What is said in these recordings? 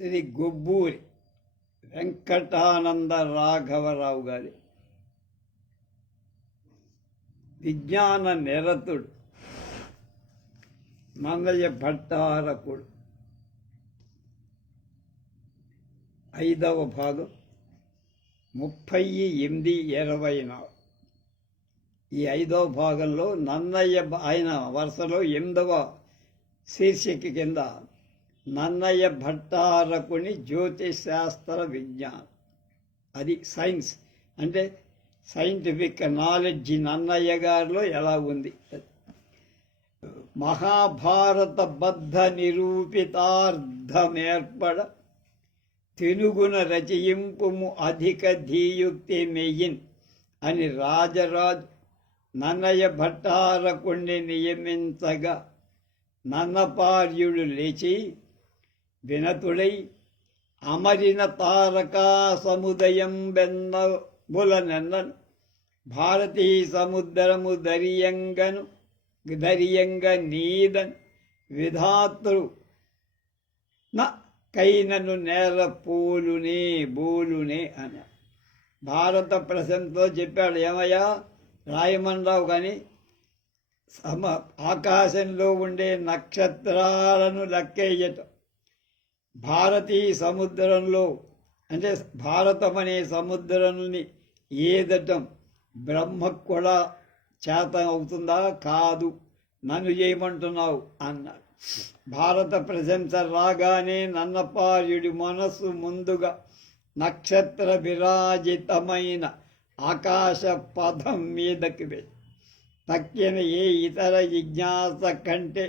శ్రీ గొబ్బూరి వెంకటానంద రాఘవరావు గారి విజ్ఞాన నిరతుడు నన్నయ్య భట్టారకుడు 5వ భాగం 38-24. ఈ 5వ భాగంలో నన్నయ్య ఆయన వరుసలో 8వ శీర్షిక కింద నన్నయ్య భట్టారకుని జ్యోతిశాస్త్ర విజ్ఞానం, అది సైన్స్ అంటే సైంటిఫిక్ నాలెడ్జ్ నన్నయ్య గారిలో ఎలా ఉంది. మహాభారత బద్ధ నిరూపితార్థమేర్పడ తెనుగున రచయింపుము అధిక ధీయుక్తి మెయిన్ అని రాజరాజు నన్నయ్య భట్టారకుణ్ణి నియమించగా నన్నపార్యుడు లేచి వినతుడై అమరిన తారకా సముదయం బెన్నబులనెన్నను భారతీ సముద్రము దరియంగ నీదన్ విధాతృ న కైనను నేర బోలునే అని భారత ప్రశంసతో చెప్పాడు. ఏమయ్యా రాయమనరావు కానీ ఆకాశంలో ఉండే నక్షత్రాలను లెక్కేయటం, భారతీ సముద్రంలో అంటే భారతం అనే సముద్రాన్ని ఏదటం బ్రహ్మకు కూడా చేత అవుతుందా? కాదు, నన్ను చేయమంటున్నావు అన్నాడు. భారత ప్రశంస రాగానే నన్నపార్యుడి మనస్సు ముందుగా నక్షత్ర విరాజితమైన ఆకాశ పదం మీదకి వెళ్ళి తక్కిన ఏ ఇతర జిజ్ఞాస కంటే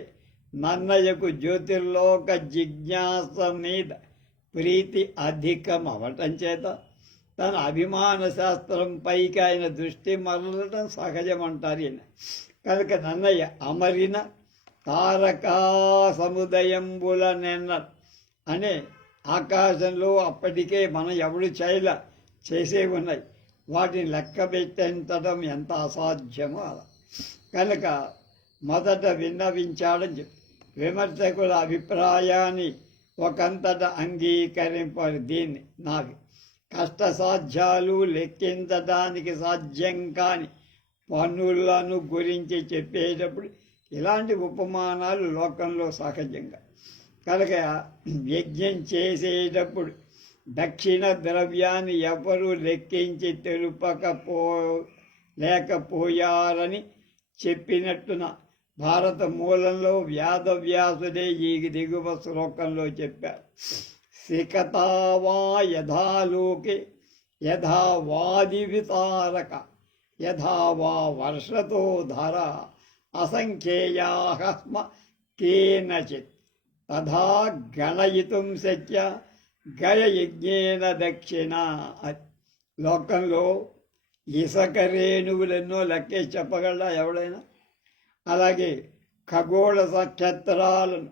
నన్నయ్యకు జ్యోతిర్లోక జిజ్ఞాస మీద ప్రీతి అధికం అవటం చేత తన అభిమాన శాస్త్రం పైకి ఆయన దృష్టి మరలటం సహజమంటారు. కనుక నన్నయ్య అమరిన తారకా సముదయంబుల నెన్న అనే ఆకాశంలో అప్పటికే మనం ఎవడు చేసే ఉన్నాయి, వాటిని లెక్క పెట్టించడం ఎంత అసాధ్యమో అలా. కనుక మొదట విన్నవించాడని చెప్పి విమర్శకుల అభిప్రాయాన్ని ఒకంతట అంగీకరింపారు. దీన్ని నాకు కష్టసాధ్యాలు లెక్కించడానికి సాధ్యం కాని పనులను గురించి చెప్పేటప్పుడు ఇలాంటి ఉపమానాలు లోకంలో సహజంగా. కనుక యజ్ఞం చేసేటప్పుడు దక్షిణ ద్రవ్యాన్ని ఎవరు లెక్కించి లేకపోయారని చెప్పినట్టున భారత మూలంలో వ్యాసవ్యాసుడే ఈ దిగువ శ్లోకంలో చెప్పారు. సికతావా యథాలోకే యథా వాది వితారక యథా వా వర్షతో ధర అసంఖ్యేయాహస్మ కేనచిత్ తథా గణయితుం శక్య గయయజ్ఞేన దక్షిణ. లోకంలో ఇసక రేణువులెన్నో లెక్కే చెప్పగలరా ఎవడైనా? అలాగే ఖగోళ నక్షత్రాలను,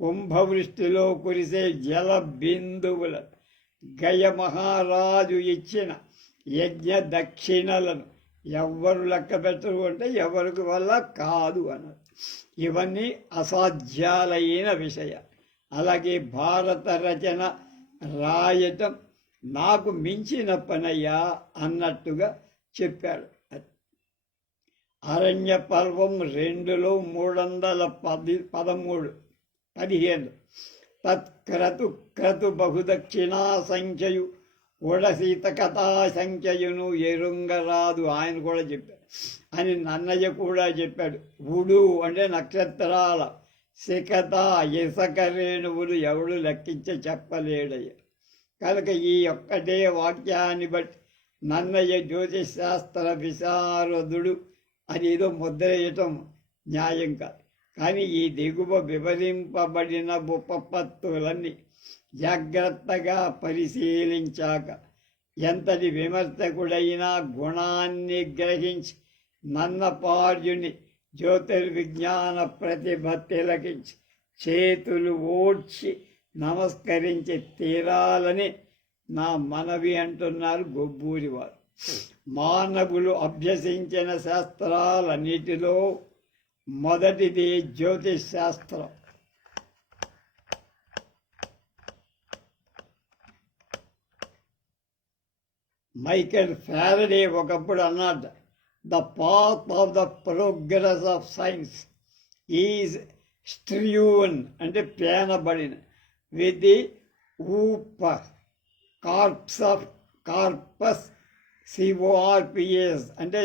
కుంభవృష్టిలో కురిసే జల బిందువులను, గయ మహారాజు ఇచ్చిన యజ్ఞ దక్షిణలను ఎవ్వరు లెక్క పెట్టరు అంటే ఎవరికి వల్ల కాదు అన్నారు. ఇవన్నీ అసాధ్యాలైన విషయాలు. అలాగే భారత రచన రాయటం నాకు మించిన పనయ్యా అన్నట్టుగా చెప్పాడు. అరణ్య పర్వం 2లో 315 తత్క్రతు బహుదక్షిణా సంఖ్యయు ఉడసీత కథా సంఖ్యయును ఎరుంగరాదు ఆయన కూడా చెప్పాడు అని నన్నయ్య కూడా చెప్పాడు. ఉడు అంటే నక్షత్రాల, సికత ఇసక రేణువులు ఎవడు లెక్కించి చెప్పలేడయ్య. కనుక ఈ ఒక్కటే వాక్యాన్ని బట్టి నన్నయ్య జ్యోతిశాస్త్ర విశారదుడు అని ఏదో ముద్రేయటం న్యాయం కాదు. కానీ ఈ దిగువ వివరింపబడిన ఉపపత్తులన్నీ జాగ్రత్తగా పరిశీలించాక ఎంతటి విమర్శకుడైనా గుణాన్ని గ్రహించి నన్నపార్యుని జ్యోతిర్విజ్ఞాన ప్రతిభ తిలకించి చేతులు ఓడ్చి నమస్కరించి తీరాలని నా మనవి అంటున్నారు గొబ్బూరి వారు. మానవులు అభ్యసించిన శాస్త్రాలన్నిటిలో మొదటిది జ్యోతిష్ శాస్త్రం. మైకెల్ ఫ్యారడే ఒకప్పుడు అన్నాడు, the path of the progress of science is strewn అంటే పేనబడిన with the upper corpus C O R P S అంటే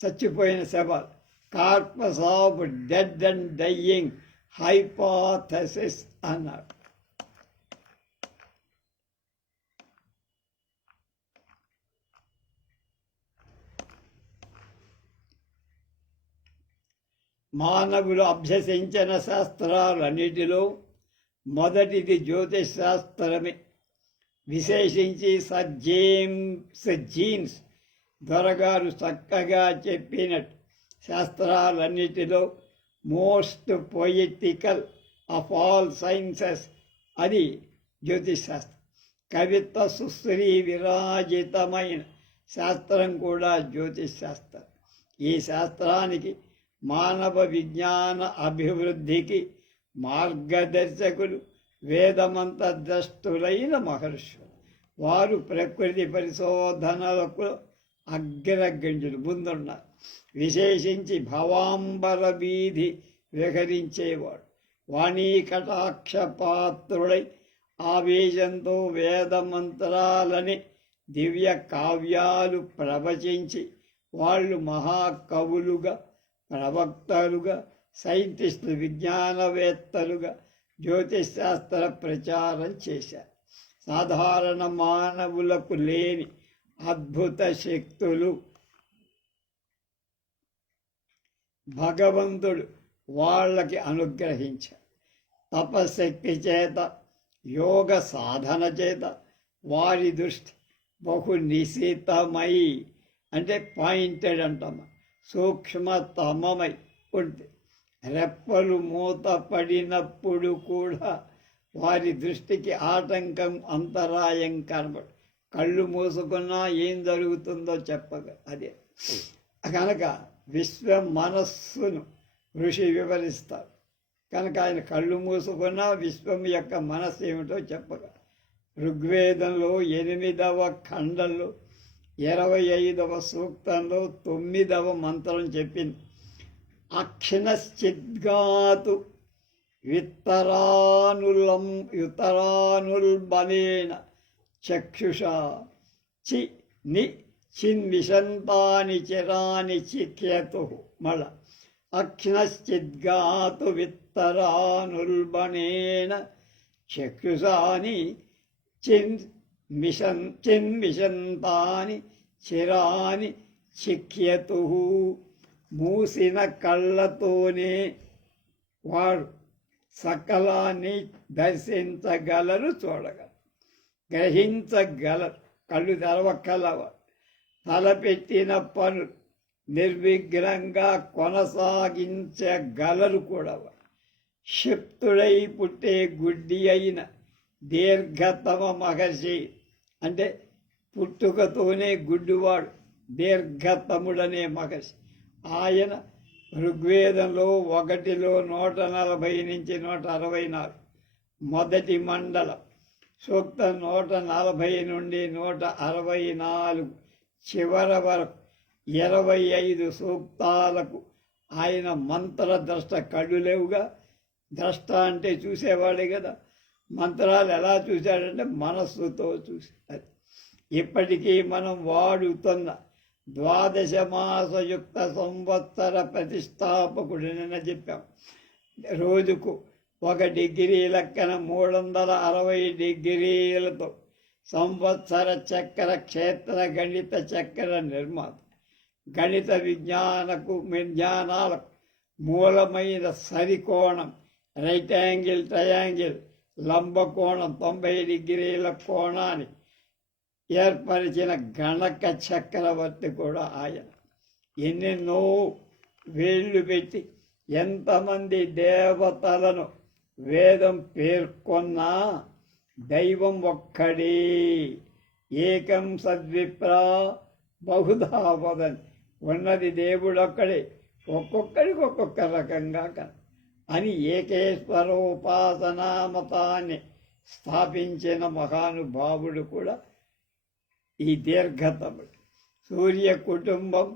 చచ్చిపోయిన శవాలు, corpus of dead and dying hypothesis అన్నారు. మానవులు అభ్యసించిన శాస్త్రాలన్నిటిలో మొదటిది జ్యోతిష్ శాస్త్రమే. విశేషించి సర్ జేమ్స్ జీన్స్ దొరగారు చక్కగా చెప్పినట్టు శాస్త్రాలన్నిటిలో most poetical of all sciences అది జ్యోతిష్ శాస్త్రం. కవిత్వ సుశ్రీ విరాజితమైన శాస్త్రం కూడా జ్యోతిష్ శాస్త్రం. ఈ శాస్త్రానికి మానవ విజ్ఞాన అభివృద్ధికి మార్గదర్శకులు వేదమంతద్రష్టులైన మహర్షులు. వారు ప్రకృతి పరిశోధనలకు అగ్రగణ్యులు ముందున్నారు. విశేషించి భవాంబర వీధి విహరించేవాడు. వాణీ కటాక్షపాత్రుడై ఆవేశంతో వేదమంత్రాలని దివ్య కావ్యాలు ప్రవచించి వాళ్ళు మహాకవులుగా, ప్రవక్తలుగా, సైంటిస్టులు, విజ్ఞానవేత్తలుగా జ్యోతిష్ శాస్త్ర ప్రచారం చేశారు. సాధారణ మానవులకు లేని అద్భుత శక్తులు భగవంతుడు వాళ్ళకి అనుగ్రహించారు. తపశక్తి చేత, యోగ సాధన చేత వారి దృష్టి బహు నిశితమై అంటే పాయింటెడ్ అంటామా, సూక్ష్మతమమై ఉంటుంది. రెప్పలు మూత పడినప్పుడు కూడా వారి దృష్టికి ఆటంకం, అంతరాయం కనబడు. కళ్ళు మూసుకున్నా ఏం జరుగుతుందో చెప్పగ అదే. కనుక విశ్వ మనస్సును ఋషి వివరిస్తారు. కనుక ఆయన కళ్ళు మూసుకున్నా విశ్వం యొక్క మనస్సు ఏమిటో చెప్పగ. ఋగ్వేదంలో 8వ ఖండంలో 25వ సూక్తంలో 9వ మంత్రం చెప్పింది. అక్షిణశ్చిద్గాతు యుతరానుల్బనేన చక్షుషా చి ని చిన్విశంతాని చిరాని చిఖ్యతు. మళ్ళ అక్షిణశ్చిద్గాతు విత్తరానుల్బనేన చక్షుషాని చిన్విశంతాని చిరాని చిఖ్యతు. మూసిన కళ్ళతోనే వారు సకలాన్ని దర్శించగలరు, చూడగలరు, గ్రహించగలరు. కళ్ళు తెరవక్కలవారు. తలపెట్టిన పనులు నిర్విఘ్నంగా కొనసాగించగలరు కూడా. క్షిప్తుడై పుట్టే గుడ్డి అయిన దీర్ఘతమ మహర్షి అంటే పుట్టుకతోనే గుడ్డివాడు దీర్ఘతముడనే మహర్షి. ఆయన ఋగ్వేదంలో 1లో 140 నుంచి 164 మొదటి మండలం, సూక్తం 140 నుండి 164 చివరి వరకు 25 సూక్తాలకు ఆయన మంత్రద్రష్ట. కళ్ళు లేవుగా, ద్రష్ట అంటే చూసేవాడే కదా. మంత్రాలు ఎలా చూశాడంటే మనస్సుతో చూసి. అది ఇప్పటికీ మనం వాడుతున్న 12 మాసయుక్త సంవత్సర ప్రతిష్టాపకుడు నిన్న చెప్పాం. రోజుకు 1 డిగ్రీ లెక్కన 360 డిగ్రీలతో సంవత్సర చక్ర క్షేత్ర గణిత చక్ర నిర్మాత. గణిత విజ్ఞానాలకు మూలమైన సరికోణం, రైట్ యాంగిల్, ట్రయాంగిల్, లంబకోణం 90 డిగ్రీల కోణాన్ని ఏర్పరిచిన గణక చక్రవర్తి కూడా ఆయన. ఎన్నెన్నో వేళ్ళు పెట్టి ఎంతమంది దేవతలను వేదం పేర్కొన్నా దైవం ఒక్కడే. ఏకం సద్విప్రా బహుధా వదన్. ఉన్నది దేవుడొక్కడే, ఒక్కొక్కడికి ఒక్కొక్క రకంగా అని ఏకేశ్వరోపాసనా మతాన్ని స్థాపించిన మహానుభావుడు కూడా ఈ దీర్ఘతముడు. సూర్య కుటుంబం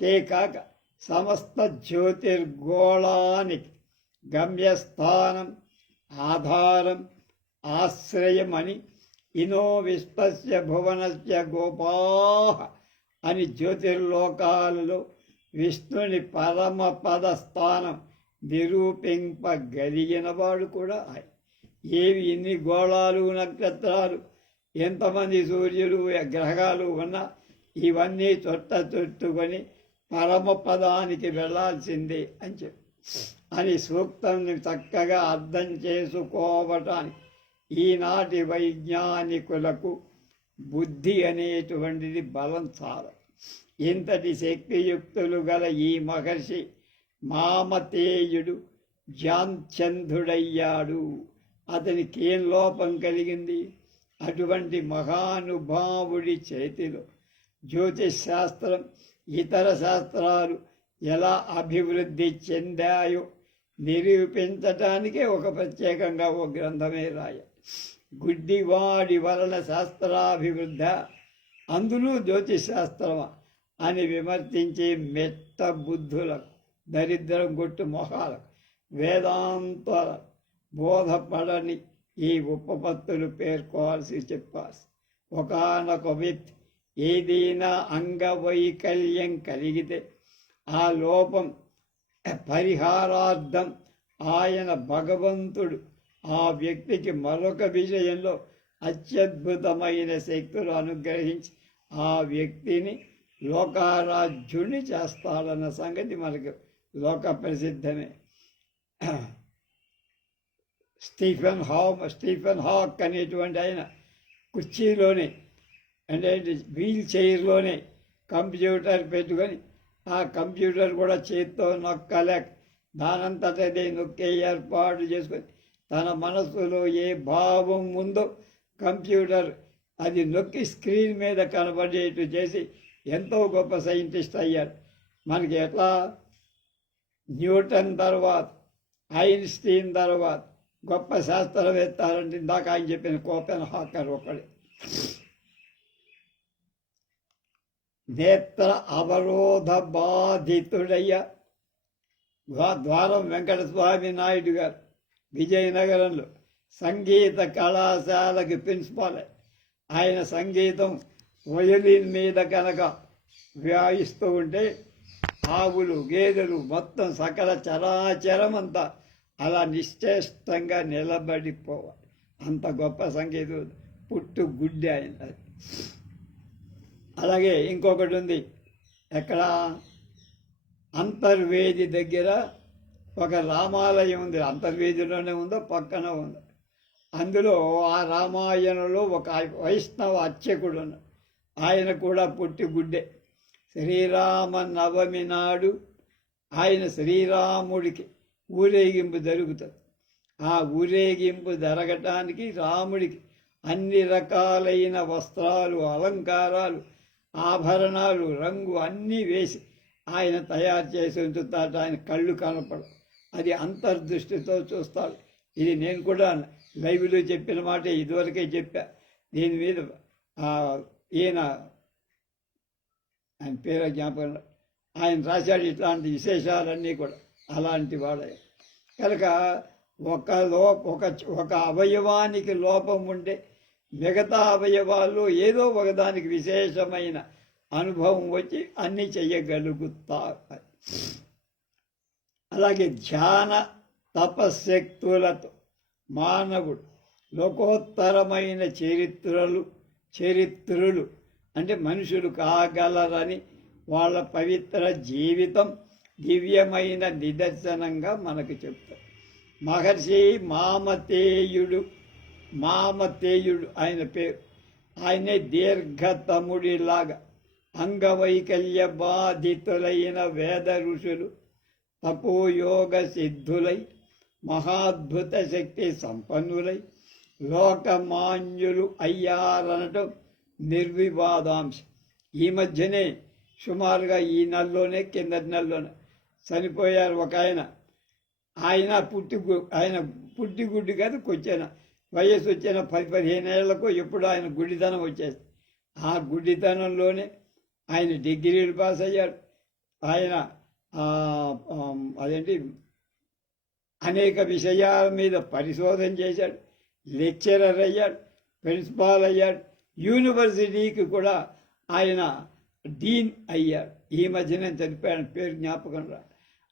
తే కాక సమస్త జ్యోతిర్గోళానికి గమ్యస్థానం, ఆధారం, ఆశ్రయమని ఇనో విశ్వస్య భువనస్య గోపాః అని జ్యోతిర్లోకాలలో విష్ణుని పరమపద స్థానం నిరూపింపగలిగినవాడు కూడా ఆయన. ఏవి ఇన్ని గోళాలు, నక్షత్రాలు, ఎంతమంది సూర్యులు, గ్రహాలు ఉన్నా ఇవన్నీ చుట్టుకొని పరమపదానికి వెళ్ళాల్సిందే అని చెప్పి అని సూక్తాన్ని చక్కగా అర్థం చేసుకోవటానికి ఈనాటి వైజ్ఞానికులకు బుద్ధి అనేటువంటిది బలం చాలా. ఇంతటి శక్తియుక్తులు గల ఈ మహర్షి మామతేయుడు జాంచంధుడయ్యాడు. అతనికి ఏం లోపం కలిగింది? అటువంటి మహానుభావుడి చేతిలో జ్యోతిష్ శాస్త్రం, ఇతర శాస్త్రాలు ఎలా అభివృద్ధి చెందాయో నిరూపించటానికే ఒక ప్రత్యేకంగా ఓ గ్రంథమే రాయాలి. గుడ్డివాడి వలన శాస్త్రాభివృద్ధ, అందులో జ్యోతిష్ శాస్త్రమా అని విమర్శించే మెట్ట బుద్ధులకు, దరిద్రం కొట్టు మొహాలకు, వేదాంతాల బోధపడని ఈ ఉపపత్తులు పేర్కోవాల్సి చెప్పాల్సి. ఒకానొక వ్యక్తి ఏదైనా అంగవైకల్యం కలిగితే ఆ లోపం పరిహారార్థం ఆయన భగవంతుడు ఆ వ్యక్తికి మరొక విషయంలో అత్యద్భుతమైన శక్తులు అనుగ్రహించి ఆ వ్యక్తిని లోకారాజ్యుని చేస్తాడన్న సంగతి మనకు లోక ప్రసిద్ధమే. స్టీఫెన్ హాక్ అనేటువంటి ఆయన కుర్చీలోనే అంటే వీల్ చైర్లోనే కంప్యూటర్ పెట్టుకొని ఆ కంప్యూటర్ కూడా చేత్తో నొక్కలేక దానంతటదే నొక్కే ఏర్పాటు చేసుకొని తన మనస్సులో ఏ భావం ఉందో కంప్యూటర్ అది నొక్కి స్క్రీన్ మీద కనబడేట్టు చేసి ఎంతో గొప్ప సైంటిస్ట్ అయ్యాడు. మనకి ఎట్లా న్యూటన్ తర్వాత, ఐన్స్టీన్ తర్వాత గొప్ప శాస్త్రవేత్తారంటే ఇందాక ఆయన చెప్పిన కోపెన్ హాకర్ ఒకడే. నేత్ర అవరోధ బాధితుడయ్య ద్వారం వెంకటస్వామి నాయుడు గారు విజయనగరంలో సంగీత కళాశాలకి ప్రిన్సిపాల్. ఆయన సంగీతం వయోలిన్ మీద కనుక వ్యాయిస్తూ ఉంటే ఆవులు, గేదెలు మొత్తం సకల చరాచరమంతా అలా నిశ్చేష్టంగా నిలబడిపోవాలి. అంత గొప్ప సంగీతం, పుట్టు గుడ్డి ఆయన. అలాగే ఇంకొకటి ఉంది, ఎక్కడ అంతర్వేది దగ్గర ఒక రామాలయం ఉంది. అంతర్వేదిలోనే ఉందో పక్కన ఉందో. అందులో ఆ రామాయణంలో ఒక వైష్ణవ అర్చకుడు ఉన్నాడు. ఆయన కూడా పుట్టి గుడ్డే. శ్రీరామ నవమి నాడు ఆయన శ్రీరాముడికి ఊరేగింపు జరుగుతుంది. ఆ ఊరేగింపు జరగటానికి రాముడికి అన్ని రకాలైన వస్త్రాలు, అలంకారాలు, ఆభరణాలు, రంగు అన్నీ వేసి ఆయన తయారు చేసి ఉంచుతాడు. ఆయన కళ్ళు కనపడు, అది అంతర్దృష్టితో చూస్తాడు. ఇది నేను కూడా లైవ్లో చెప్పిన మాట ఇదివరకే చెప్పా. దీని మీద ఈయన ఆయన పేరు జ్ఞాపకం, ఆయన రాశాడు ఇట్లాంటి విశేషాలన్నీ కూడా. అలాంటి వాడే కనుక ఒక అవయవానికి లోపం ఉంటే మిగతా అవయవాల్లో ఏదో ఒకదానికి విశేషమైన అనుభవం వచ్చి అన్నీ చెయ్యగలుగుతారు. అలాగే ధ్యాన తపశక్తులతో మానవుడు లోకోత్తరమైన చరిత్రులు అంటే మనుషులు కాగలరని వాళ్ళ పవిత్ర జీవితం దివ్యమైన నిదర్శనంగా మనకు చెప్తారు. మహర్షి మామతేయుడు ఆయన పేరు. ఆయనే దీర్ఘతముడిలాగా అంగవైకల్య బాధితులైన వేద ఋషులు తపోయోగ సిద్ధులై మహాద్భుత శక్తి సంపన్నులై లోకమాన్యులు అయ్యారనటం నిర్వివాదాంశం. ఈ మధ్యనే సుమారుగా ఈ నెలలోనే కిందటి నెలలోనే చనిపోయారు ఒక ఆయన పుట్టి గుడ్డి కాదు, కొంచెం వయసు వచ్చిన 10-15 ఏళ్లకు ఎప్పుడు ఆయన గుడిదనం వచ్చేసి ఆ గుడ్డితనంలోనే ఆయన డిగ్రీలు పాస్ అయ్యాడు. ఆయన అదేంటి అనేక విషయాల మీద పరిశోధన చేశాడు, లెక్చరర్ అయ్యాడు, ప్రిన్సిపాల్ అయ్యాడు, యూనివర్సిటీకి కూడా ఆయన డీన్ అయ్యాడు. ఈ మధ్యనే చనిపోయాడు, పేరు జ్ఞాపకం రా.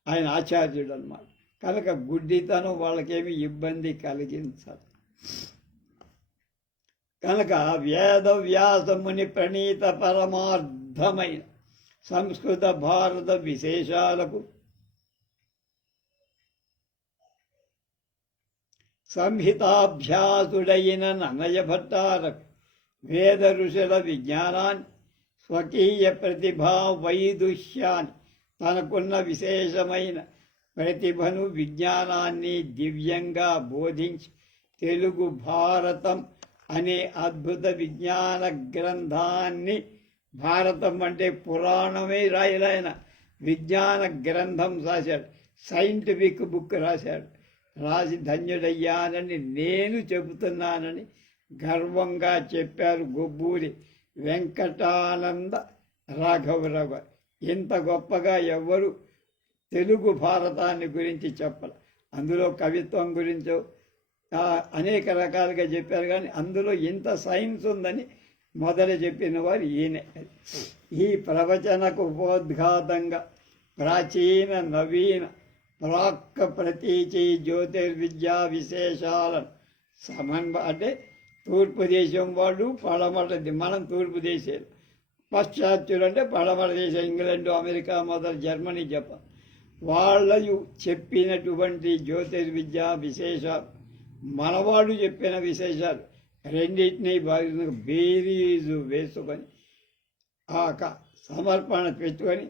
ఆయన ఆచార్యుడు అన్నమాట. కనుక గుడ్డితనం వాళ్ళకేమి ఇబ్బంది కలిగించదు. కనుక వేదవ్యాసముని ప్రణీత పరమార్థమైన సంస్కృత భారత విశేషాలకు సంహితాభ్యాసుడైన నన్నయ భట్టారకు వేద ఋషుల విజ్ఞానాన్ని స్వకీయ ప్రతిభా వైదుష్యాన్ని తనకున్న విశేషమైన ప్రతిభను విజ్ఞానాన్ని దివ్యంగా బోధించి తెలుగు భారతం అనే అద్భుత విజ్ఞాన గ్రంథాన్ని, భారతం అంటే పురాణమే రాయలైన విజ్ఞాన గ్రంథం రాశాడు, సైంటిఫిక్ బుక్ రాశాడు. రాసి ధన్యుడయ్యానని నేను చెబుతున్నానని గర్వంగా చెప్పారు గొబ్బూరి వెంకటానంద రాఘవరావు. ఇంత గొప్పగా ఎవ్వరు తెలుగు భారతాన్ని గురించి చెప్పాలి. అందులో కవిత్వం గురించో అనేక రకాలుగా చెప్పారు, కానీ అందులో ఇంత సైన్స్ ఉందని మొదలు చెప్పిన వారు ఈయనే. ఈ ప్రవచనకు ఉపోద్ఘాతంగా ప్రాచీన నవీన ప్రాక్ ప్రతీచి జ్యోతిర్విద్యా విశేషాలను అంటే తూర్పు దేశం వాళ్ళు, పడమట మనం తూర్పు దేశాలు, పాశ్చాత్యులు అంటే పడమట దేశం, ఇంగ్లాండు, అమెరికా మొదలు జర్మనీ, జపాన్ వాళ్ళు చెప్పినటువంటి జ్యోతిర్విద్యా విశేషాలు, మనవాళ్ళు చెప్పిన విశేషాలు రెండింటినీ బేరీజు వేసుకొని సమర్పణ పెట్టుకొని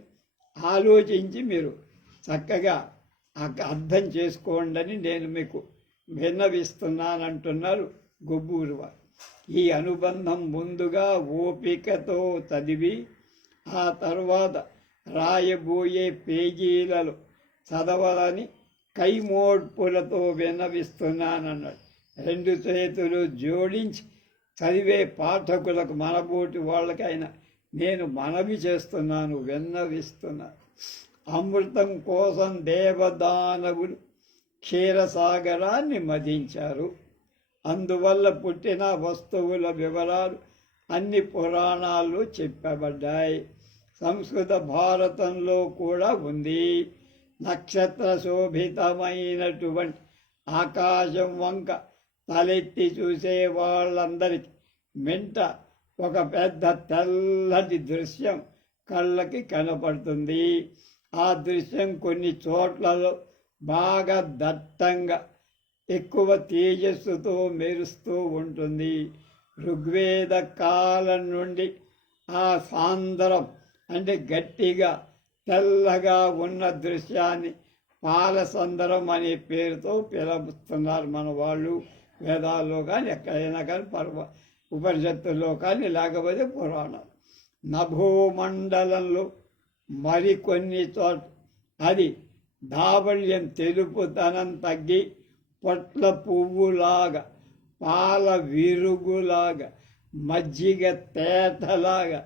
ఆలోచించి మీరు చక్కగా అర్థం చేసుకోండి నేను మీకు విన్నవిస్తున్నానంటున్నారు గొబ్బూరు వారు. ఈ అనుబంధం ముందుగా ఓపికతో చదివి ఆ తర్వాత రాయబోయే పేజీలలో చదవాలని కైమోడ్పులతో విన్నవిస్తున్నానన్నాడు. రెండు చేతులు జోడించి చదివే పాఠకులకు, మనబోటి వాళ్ళకైనా నేను మనవి చేస్తున్నాను, విన్నవిస్తున్నాను. అమృతం కోసం దేవదానవులు క్షీరసాగరాన్ని మదించారు. అందువల్ల పుట్టిన వస్తువుల వివరాలు అన్ని పురాణాల్లో చెప్పబడ్డాయి. సంస్కృత భారతంలో కూడా ఉంది. నక్షత్ర శోభితమైనటువంటి ఆకాశం వంక తలెత్తి చూసే వాళ్ళందరికీ మెంట ఒక పెద్ద తెల్లటి దృశ్యం కళ్ళకి కనపడుతుంది. ఆ దృశ్యం కొన్ని చోట్లలో బాగా దట్టంగా ఎక్కువ తేజస్సుతో మెరుస్తూ ఉంటుంది. ఋగ్వేద కాలం నుండి ఆ సాంద్రం అంటే గట్టిగా తెల్లగా ఉన్న దృశ్యాన్ని పాలసందరం అనే పేరుతో పిలుస్తున్నారు మన వాళ్ళు. వేదాల్లో కానీ ఎక్కడైనా కానీ ఉపనిషత్తుల్లో కానీ లేకపోతే పురాణాలు. నభోమండలంలో మరికొన్ని చోట్ల అది దాబళ్యం తెలుపుతనం తగ్గి పొట్ల పువ్వులాగా, పాల విరుగులాగా, మజ్జిగ తేటలాగా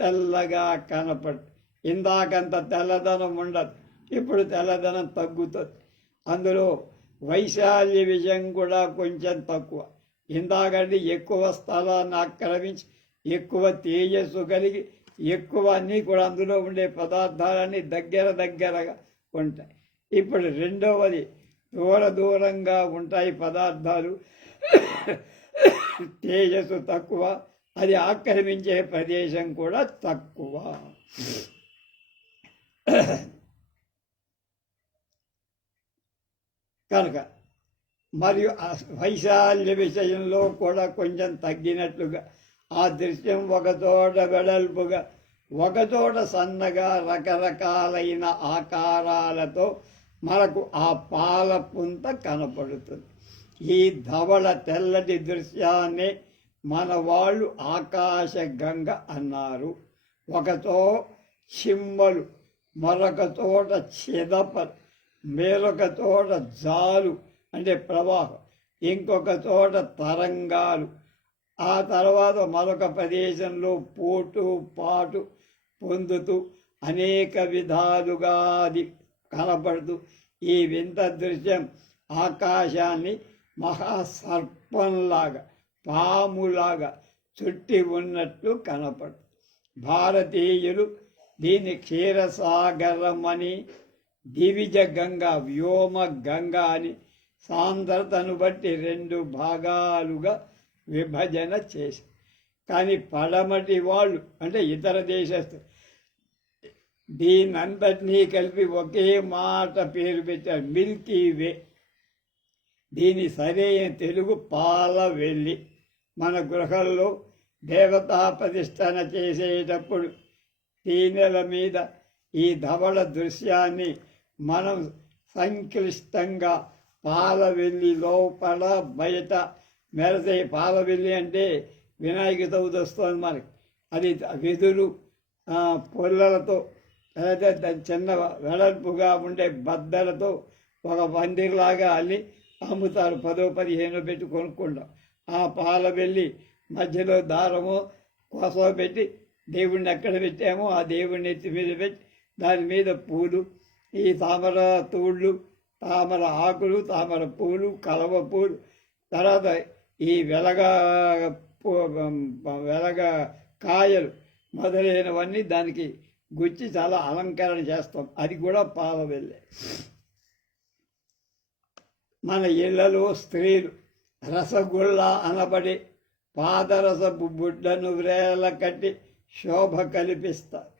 తెల్లగా కనపడు. ఇందాకంత తెల్లదనం ఉండదు, ఇప్పుడు తెల్లదనం తగ్గుతుంది. అందులో వైశాల్య విషయం కూడా కొంచెం తక్కువ. ఇందాకంటే ఎక్కువ స్థలాన్ని ఆక్రమించి ఎక్కువ తేజస్సు కలిగి ఎక్కువ అన్నీ కూడా అందులో ఉండే పదార్థాలన్నీ దగ్గరగా ఉంటాయి. ఇప్పుడు రెండవది దూరంగా ఉంటాయి పదార్థాలు, తేజస్సు తక్కువ, అది ఆక్రమించే ప్రదేశం కూడా తక్కువ. కనుక మరియు వైశాల్య విషయంలో కూడా కొంచెం తగ్గినట్లుగా ఆ దృశ్యం ఒకచోట వెడల్పుగా, ఒకచోట సన్నగా, రకరకాలైన ఆకారాలతో మనకు ఆ పాల పుంత కనపడుతుంది. ఈ ధవళ తెల్లటి దృశ్యాన్ని మన వాళ్ళు ఆకాశ గంగ అన్నారు. ఒకచో చిమ్మలు, మరొక చోట చిదపలు, మరొక చోట జాలు అంటే ప్రవాహం, ఇంకొక చోట తరంగాలు, ఆ తర్వాత మరొక ప్రదేశంలో పోటు పాటు పొందుతూ అనేక విధాలుగా అది కనపడుతూ ఈ వింత దృశ్యం ఆకాశాన్ని మహాసర్పంలాగా పాములాగా చుట్టి ఉన్నట్లు కనపడు. భారతీయులు దీన్ని క్షీరసాగరం అని, దివిజ గంగా, వ్యోమ గంగా అని సాంద్రతను బట్టి 2 భాగాలుగా విభజన చేసి, కానీ పడమటి వాళ్ళు అంటే ఇతర దేశస్తులు దీనంతటినీ కలిపి ఒకే మాట పేరు పెట్టారు, మిల్కీ వే. దీని సరైన తెలుగు పాలవెల్లి. మన గృహంలో దేవతా ప్రతిష్టన చేసేటప్పుడు తీనెల మీద ఈ ధవళ దృశ్యాన్ని మనం సంక్లిష్టంగా పాలవెల్లి లోపల బయట మెరసే. పాలవెల్లి అంటే వినాయక చవితి వస్తుంది మనకి. అది వెదురు పొల్లలతో లేదా చిన్న వెడల్పుగా ఉండే బద్దలతో ఒక పందిరిలాగా అల్లి అమ్ముతారు. 10-15 పెట్టి కొనుక్కుంటాం. ఆ పాలవెల్లి మధ్యలో దారము కోసవ పెట్టి దేవుణ్ణి ఎక్కడ పెట్టామో ఆ దేవుణ్ణి ఎత్తి మీద పెట్టి దాని మీద పూలు, ఈ తామర తూళ్ళు, తామర ఆకులు, తామర పూలు, కలవ పూలు, తర్వాత ఈ వెలగ కాయలు మొదలైనవన్నీ దానికి గుచ్చి చాలా అలంకరణ చేస్తాం. అది కూడా పాలవెల్లే. మన ఇళ్లలో స్త్రీలు రసగుళ్ళ అనబడి పాదరసపు బుడ్డను వ్రేల కట్టి శోభ కల్పిస్తారు.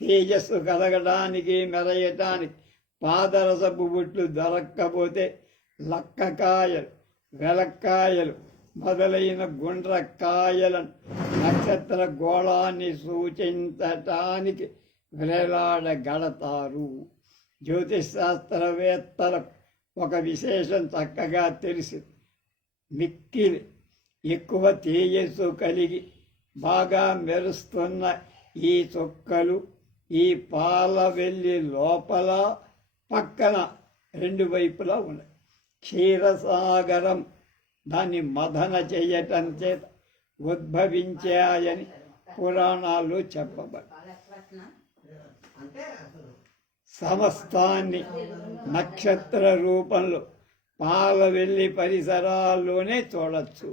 తేజస్సు కలగడానికి మెరయటానికి పాదరసపు బుట్లు దొరక్కపోతే లక్కకాయలు, వెలక్కాయలు మొదలైన గుండ్రకాయలను నక్షత్ర గోళాన్ని సూచించటానికి వ్రేలాడగడతారు. జ్యోతిశాస్త్రవేత్తలకు ఒక విశేషం చక్కగా తెలిసి, మిక్కిలి ఎక్కువ తేజస్సు కలిగి బాగా మెరుస్తున్న ఈ చుక్కలు ఈ పాలవెల్లి లోపల పక్కన 2 వైపులా ఉన్నాయి. క్షీరసాగరం దాన్ని మదన చేయటం చేత ఉద్భవించాయని పురాణాల్లో చెప్పబడి, సమస్తాన్ని నక్షత్ర రూపంలో పాలవెల్లి పరిసరాల్లోనే చూడవచ్చు.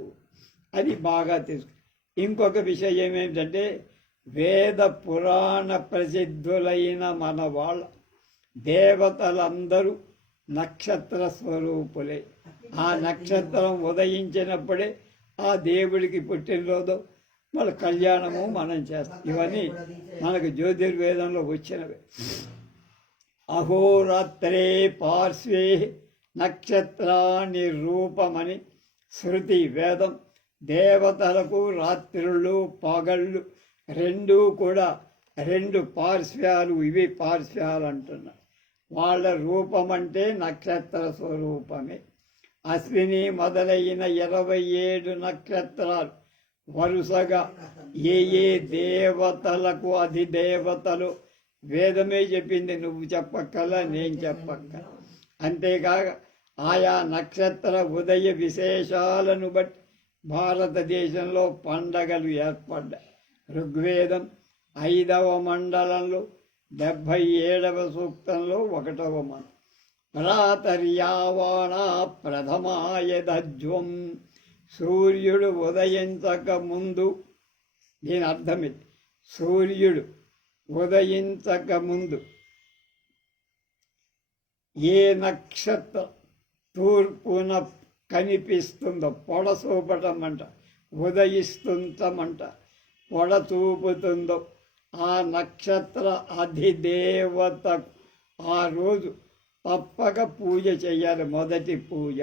అది బాగా తెలుసు. ఇంకొక విషయం ఏమిటంటే, వేద పురాణ ప్రసిద్ధులైన మన వాళ్ళ దేవతలందరూ నక్షత్ర స్వరూపులే. ఆ నక్షత్రం ఉదయించినప్పుడే ఆ దేవుడికి పుట్టినరోజు వాళ్ళ కళ్యాణము మనం చేస్తాం. ఇవన్నీ మనకు జ్యోతిర్వేదంలో వచ్చినవి. అహోరాత్రే పార్శ్వే నక్షత్రాన్ని రూపమని శృతి వేదం. దేవతలకు రాత్రులు పగళ్ళు 2 కూడా 2 పార్శ్వాలు. ఇవి పార్శ్వాలు అంటున్నారు. వాళ్ళ రూపం అంటే నక్షత్ర స్వరూపమే. అశ్విని మొదలైన 27 నక్షత్రాలు వరుసగా ఏ దేవతలకు అధిదేవతలు వేదమే చెప్పింది. నువ్వు చెప్పక్కల, నేను చెప్పక్కల. అంతేకాక ఆయా నక్షత్ర ఉదయ విశేషాలను బట్టి భారతదేశంలో పండగలు ఏర్పడ్డాయి. ఋగ్వేదం 5వ మండలంలో 77వ సూక్తంలో 1వ మంత్రం, ప్రాతర్యావాణ ప్రథమాయధ్వం. సూర్యుడు ఉదయించక ముందు, దీని అర్థం ఇది, సూర్యుడు ఉదయించక ముందు ఏ నక్షత్రం తూర్పున కనిపిస్తుందో పొడసూపటమంట, ఉదయిస్తుంటమంట, పొడచూపుతుందో ఆ నక్షత్ర అధిదేవతకు ఆ రోజు తప్పక పూజ చేయాలి. మొదటి పూజ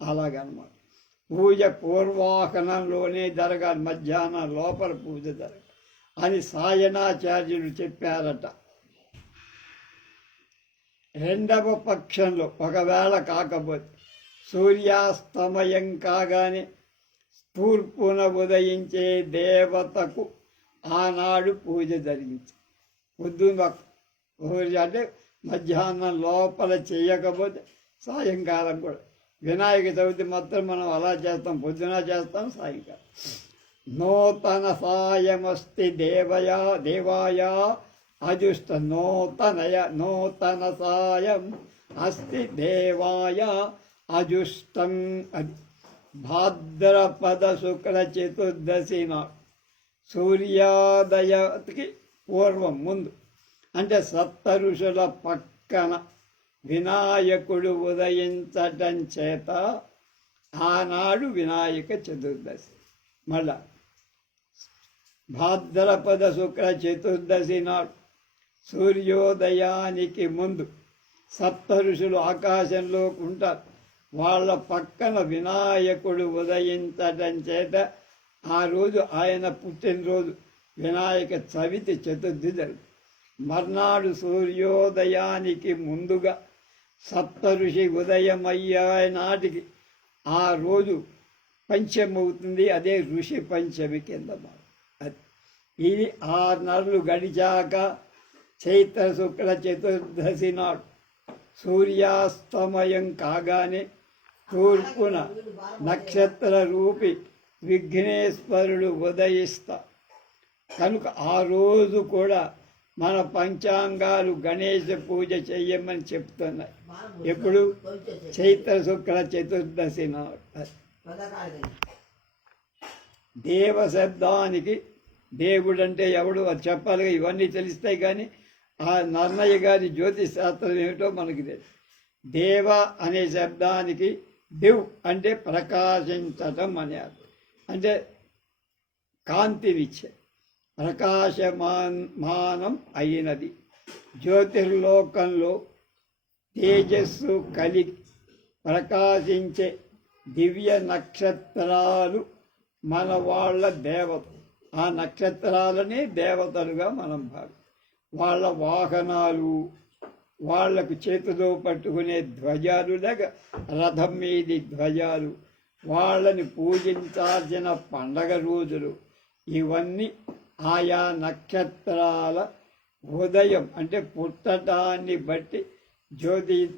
అలాగనమాట. పూజ పూర్వాహనంలోనే జరగాలి, మధ్యాహ్నం లోపల పూజ జరగాలి అని సాయనాచార్యులు చెప్పారట. 2వ పక్షంలో ఒకవేళ కాకపోతే సూర్యాస్తమయం కాగానే తూర్పున ఉదయించే దేవతకు ఆనాడు పూజ జరిగించి, పొద్దున్న పూజ అంటే మధ్యాహ్నం లోపల చేయకపోతే సాయంకాలం కూడా వినాయక చవితి మాత్రం మనం అలా చేస్తాం, పొద్దున చేస్తాం, సాయంకాలం. నూతన సాయమస్తి దేవాయ అజుష్ట నూతన సాయం అస్తి దేవాయ అజుష్టం. అది భాద్రపద శుక్ల చతుర్దశి నాడు సూర్యోదయకి పూర్వం ముందు, అంటే సప్త ఋషుల పక్కన వినాయకుడు ఉదయించటం చేత ఆనాడు వినాయక చతుర్దశి. మళ్ళా భాద్రపద శుక్ల చతుర్దశి నాడు సూర్యోదయానికి ముందు సప్త ఋషులు ఆకాశంలో ఉంటారు. వాళ్ళ పక్కన వినాయకుడు ఉదయించటం చేత ఆ రోజు ఆయన పుట్టినరోజు వినాయక చవితి చతుర్థి జరుగుతుంది. మర్నాడు సూర్యోదయానికి ముందుగా సప్త ఋషి ఉదయమయ్యే నాటికి ఆ రోజు పంచమి అవుతుంది. అదే ఋషి పంచమి కింద అది. ఇది 6 నెలలు గడిచాక చైత్ర శుక్ల చతుర్దశి నాడు సూర్యాస్తమయం కాగానే తూర్పున నక్షత్ర రూపి విఘ్నేశ్వరుడు ఉదయిస్తా. కనుక ఆ రోజు కూడా మన పంచాంగాలు గణేష పూజ చెయ్యమని చెప్తున్నాయి. ఎప్పుడు? చైత్ర శుక్ల చతుర్దశి నాడు. దేవ శబ్దానికి దేవుడు అంటే ఎవడు అది చెప్పాలి, ఇవన్నీ తెలుస్తాయి. కానీ ఆ నన్నయ్య గారి జ్యోతిష్ శాస్త్రం ఏమిటో మనకి తెలుసు. దేవ అనే శబ్దానికి దివ్ అంటే ప్రకాశించటం అనే అర్థం. అంటే కాంతినిచ్చే, ప్రకాశమానం అయినది. జ్యోతిర్లోకంలో తేజస్సు కలిగి ప్రకాశించే దివ్య నక్షత్రాలు మన వాళ్ళ దేవత. ఆ నక్షత్రాలనే దేవతలుగా మనం భావిస్తాం. వాళ్ళ వాహనాలు, వాళ్లకు చేతిలో పట్టుకునే ధ్వజాలు, లేక రథం మీది ధ్వజాలు, వాళ్ళని పూజించాల్సిన పండగ రోజులు, ఇవన్నీ ఆయా నక్షత్రాల ఉదయం అంటే పుట్టటాన్ని బట్టి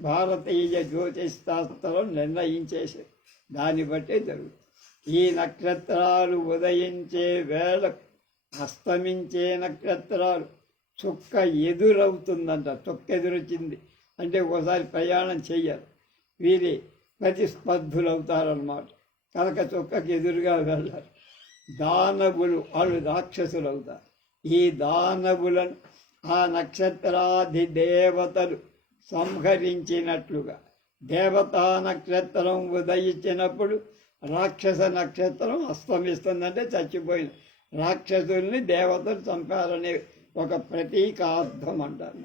భారతీయ జ్యోతిష్ శాస్త్రం నిర్ణయించేసి దాన్ని బట్టే జరుగుతుంది. ఈ నక్షత్రాలు ఉదయించే వేళ అస్తమించే నక్షత్రాలు చుక్క ఎదురవుతుందంట. చుక్క ఎదురొచ్చింది అంటే ఒకసారి ప్రయాణం చెయ్యాలి. వీరి ప్రతిస్పర్ధులు అవుతారన్నమాట. కనుక చుక్కకి ఎదురుగా వెళ్ళాలి. దానవులు వాళ్ళు రాక్షసులు అవుతారు. ఈ దానవులను ఆ నక్షత్రాది దేవతలు సంహరించినట్లుగా దేవతా నక్షత్రం ఉదయించినప్పుడు రాక్షస నక్షత్రం అస్తమిస్తుందంటే చచ్చిపోయింది. రాక్షసుల్ని దేవతలు చంపారనే ఒక ప్రతీకార్థం అంటారు.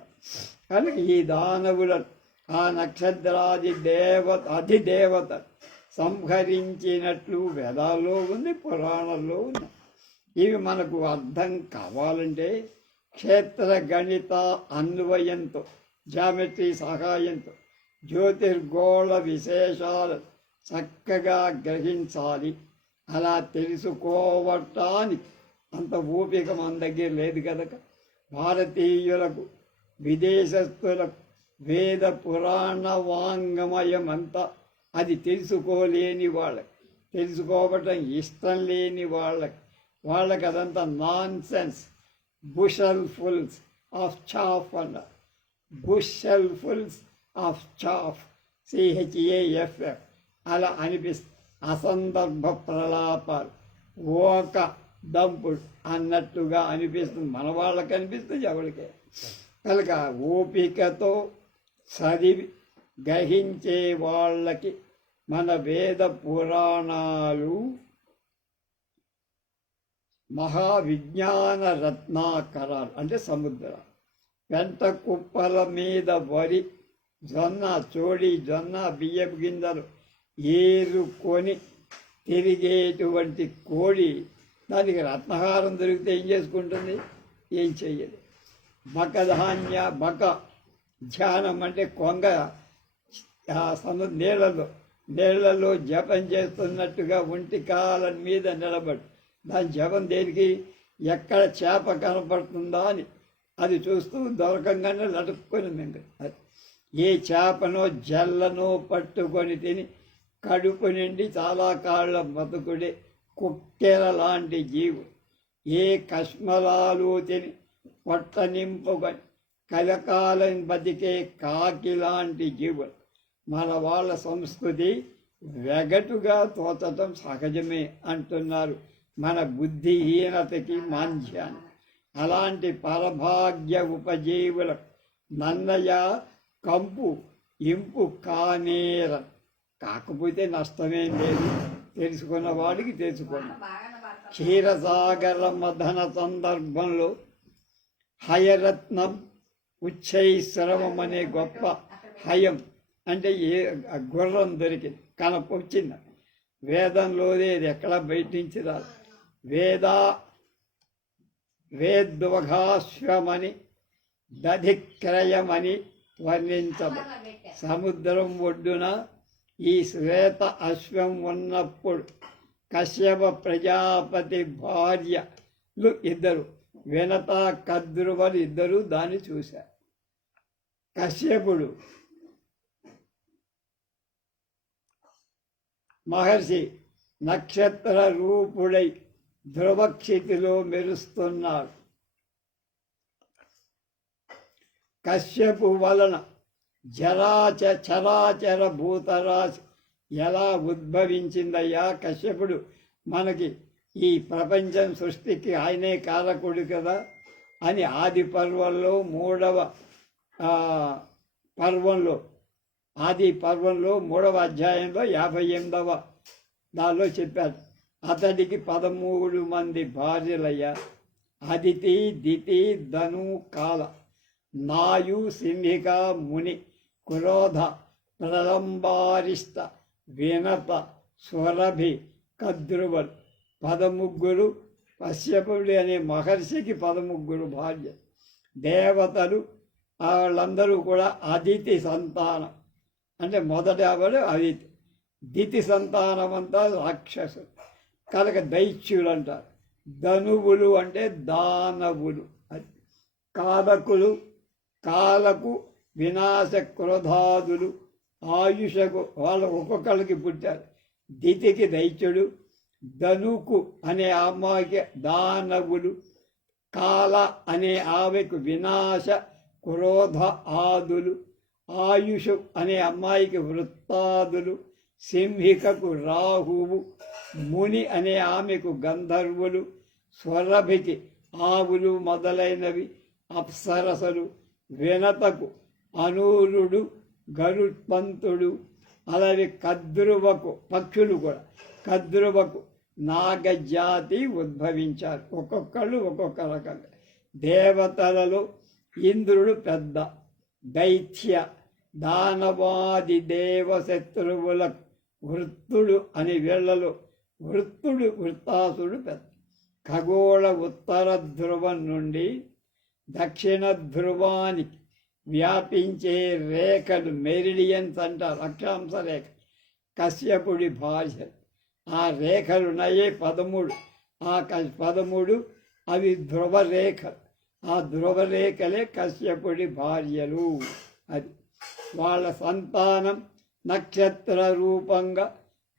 కనుక ఈ దానవులను ఆ నక్షత్రాది అధిదేవత సంహరించినట్లు వేదాల్లో ఉంది, పురాణంలో ఉంది. ఇవి మనకు అర్థం కావాలంటే క్షేత్ర గణిత అన్వయంతో, జామెట్రీ సహాయంతో జ్యోతిర్గోళ విశేషాలు చక్కగా గ్రహించాలి. అలా తెలుసుకోవటానికి అంత ఓపిక మన దగ్గర లేదు కనుక భారతీయులకు, విదేశస్తులకు వేద పురాణ వాంగమయం అంతా అది తెలుసుకోలేని వాళ్ళకి, తెలుసుకోవటం ఇష్టం లేని వాళ్ళకి అదంతా nonsense, bushel fulls of chaff అన్న. Bushel fulls of chaff, CHAFF అలా అనిపిస్తుంది. అసందర్భ ప్రలాపాలు, ఓక దంపుడు అన్నట్టుగా అనిపిస్తుంది. మన వాళ్ళకి అనిపిస్తుంది, ఎవరికే. కనుక ఓపికతో చదివి గ్రహించే వాళ్ళకి మన వేద పురాణాలు మహావిజ్ఞాన రత్నాకరాలు అంటే సముద్రాలు. పెంట కుప్పల మీద వరి, జొన్న, జొన్న, బియ్యపు గింజలు ఏరుకొని తిరిగేటువంటి కోడి, దానికి రత్నహారం దొరికితే ఏం చేసుకుంటుంది? ఏం చెయ్యదు. బక ధ్యానం అంటే కొంగ నీళ్లలో జపం చేస్తున్నట్టుగా ఒంటి కాలం మీద నిలబడి దాని జపం దేనికి? ఎక్కడ చేప కనపడుతుందా అని అది చూస్తూ దొరకంగానే లటుక్కొని మింగ. ఏ చేపనో జల్లనో పట్టుకొని తిని కడుపు నిండి చాలా కాళ్ళ బతుకుడే కుక్కెర లాంటి జీవులు, ఏ కష్మలాలు తిని పొట్ట నింపుకొని కలకాలం బతికే కాకి లాంటి జీవులు. మన వాళ్ళ సంస్కృతి వెగటుగా తోచటం సహజమే అంటున్నారు మన బుద్ధిహీనతకి మాంద్యాన్ని. అలాంటి పరభాగ్య ఉపజీవుల నన్నయ్య కంపు ఇంపు కానేర. కాకపోతే నష్టమేం లేదు, తెలుసుకున్న వాడికి తెలుసుకున్న. క్షీరసాగర మథన సందర్భంలో హయరత్నం ఉచ్చైశ్రవం అనే గొప్ప హయం అంటే గుర్రం దొరికింది, వచ్చింది. వేదంలో ఇది ఎక్కడ బయట నుంచి రాదు. వేద్వఘాశ్వమని దధిక్రయమని వర్ణించబడి సముద్రం ఒడ్డున ఈ శ్వేత అశ్వం ఉన్నప్పుడు కశ్యప ప్రజాపతి భార్యలు ఇద్దరు, వినత కద్రువలు ఇద్దరు దాన్ని చూశారు. కశ్యపుడు మహర్షి నక్షత్ర రూపుడై ధ్రువక్షితిలో మెరుస్తున్నాడు. కశ్యపు వలన చరాచర భూతరాశి ఎలా ఉద్భవించిందయ్యా? కశ్యపుడు మనకి ఈ ప్రపంచం సృష్టికి ఆయనే కారకుడు కదా అని ఆది పర్వంలో 3వ పర్వంలో ఆది పర్వంలో 3వ అధ్యాయంలో 58వ దానిలో చెప్పారు. అతడికి 13 మంది భార్యలయ్యా. అదితి, దితి, ధను, కాల, నాయు, సింహిక, ముని, క్రోధ, ప్రలంబారిష్ట, వినత, స్వరభి, కద్రువలు 13. కశ్యపుడి అనే మహర్షికి 13 భార్య. దేవతలు వాళ్ళందరూ కూడా అదితి సంతానం, అంటే మొదటి ఆవిడ అదితి. దితి సంతానం అంతా రాక్షసులు కనుక దైత్యులు అంటారు. ధనువులు అంటే దానవులు. కాలకులు, కాలకు వినాశ క్రోధాదులు. ఆయుషకు వాళ్ళు ఒక్కొక్కరికి పుట్టారు. దితికి దైత్యుడు, ధనుకు అనే అమ్మాయికి దానవులు, కాల అనే ఆమెకు వినాశ క్రోధ ఆదులు, ఆయుషు అనే అమ్మాయికి వృత్తాదులు, సింహికకు రాహువు, ముని అనే ఆమెకు గంధర్వులు, స్వరభికి ఆవులు మొదలైనవి అప్సరసలు, వినతకు అనూరుడు, గరుత్మంతుడు, అలాగే కద్రువకు పక్షులు కూడా కద్రువకు నాగజాతి ఉద్భవించారు. ఒక్కొక్కళ్ళు ఒక్కొక్క రకంగా. దేవతలలో ఇంద్రుడు పెద్ద, దైత్య దానవాది దేవశత్రువులకు వృత్తుడు అని వీళ్లలో వృత్తాసుడు పెద్ద. ఖగోళ ఉత్తర ధ్రువం నుండి దక్షిణ ధ్రువానికి వ్యాపించే రేఖలు మెరిడియన్స్ అంటారు, అక్షాంశ రేఖ. కశ్యపుడి భార్య ఆ రేఖలున్నాయే 13. ఆ 13 అవి ధ్రువరేఖలు. ఆ ధ్రువరేఖలే కశ్యపుడి భార్యలు. అది వాళ్ళ సంతానం నక్షత్ర రూపంగా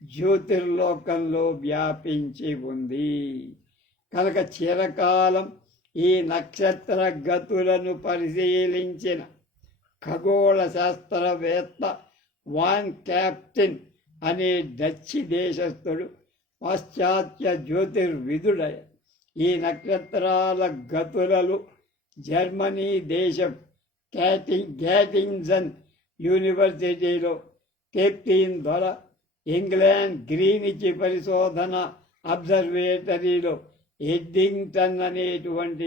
జ్యోతిర్లోకంలో వ్యాపించి ఉంది. కనుక చిరకాలం ఈ నక్షత్ర గతులను పరిశీలించిన ఖగోళ శాస్త్రవేత్త వాన్ క్యాప్టెన్ అనే డచ్చి దేశస్థుడు పాశ్చాత్య జ్యోతిర్విధుడయ. ఈ నక్షత్రాల గతులలో జర్మనీ దేశం గ్యాటింజన్ యూనివర్సిటీలో కెప్టిన్ ద్వారా, ఇంగ్లాండ్ గ్రీనిచ్ పరిశోధన అబ్జర్వేటరీలో ఎడ్డింగ్టన్ అనేటువంటి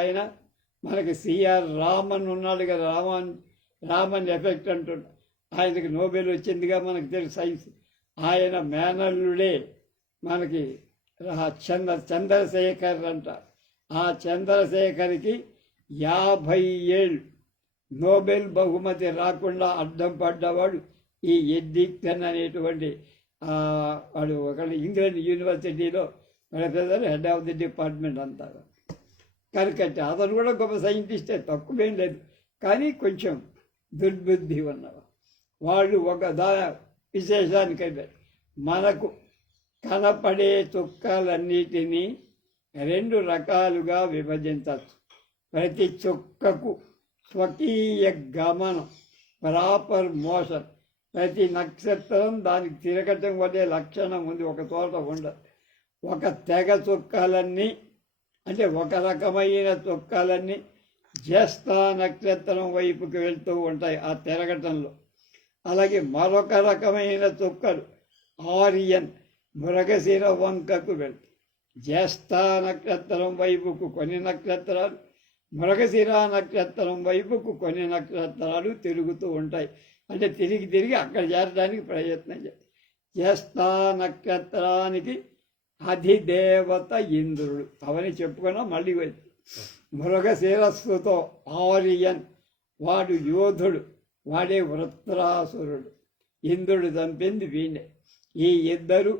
ఆయన మనకి సిఆర్ రామన్ ఉన్నాడు కదా, రామన్ ఎఫెక్ట్ అంటున్నాడు. ఆయనకి నోబెల్ వచ్చిందిగా మనకు తెలుసు సైన్స్. ఆయన మేనల్లుడే మనకి చంద్రశేఖర్ అంటారు. ఆ చంద్రశేఖర్కి 50 ఏళ్ళు నోబెల్ బహుమతి రాకుండా అడ్డం పడ్డవాడు ఈ ఎడ్డింగ్టన్ అనేటువంటి వాడు ఒకళ్ళు ఇంగ్లాండ్ యూనివర్సిటీలో professor, head of the department అంటారు. కనుక అతను కూడా గొప్ప సైంటిస్టే, తక్కువేం లేదు, కానీ కొంచెం దుర్బుద్ధి ఉన్నవాడు. వాళ్ళు ఒక విశేషానికి అయిపోయారు. మనకు కనపడే చుక్కలన్నిటినీ రెండు రకాలుగా విభజించవచ్చు. ప్రతి చుక్కకు స్వకీయ గమనం, ప్రాపర్ మోషన్. ప్రతి నక్షత్రం దానికి తిరగటం వల్లే లక్షణం ఉంది, ఒక చోట ఉండదు. ఒక తెగ చుక్కలన్నీ అంటే ఒక రకమైన చుక్కలన్నీ జ్యేష్ఠ నక్షత్రం వైపుకి వెళ్తూ ఉంటాయి ఆ తిరగటంలో. అలాగే మరొక రకమైన చుక్కలు ఆర్యన్ మృగశిర వంకకు వెళ్తాయి. జ్యేష్ఠ నక్షత్రం వైపుకు కొన్ని నక్షత్రాలు, మృగశిర నక్షత్రం వైపుకు కొన్ని నక్షత్రాలు తిరుగుతూ ఉంటాయి. అంటే తిరిగి తిరిగి అక్కడ చేరడానికి ప్రయత్నం చేస్తాయి. జ్యేష్ఠ నక్షత్రానికి అధిదేవత ఇంద్రుడు, అవన్నీ చెప్పుకున్నా మళ్ళీ వచ్చి. మృగశిరస్సుతో ఆర్యన్, వాడు యోధుడు, వాడే వృత్రాసురుడు. ఇంద్రుడు చంపింది వీణే. ఈ ఇద్దరు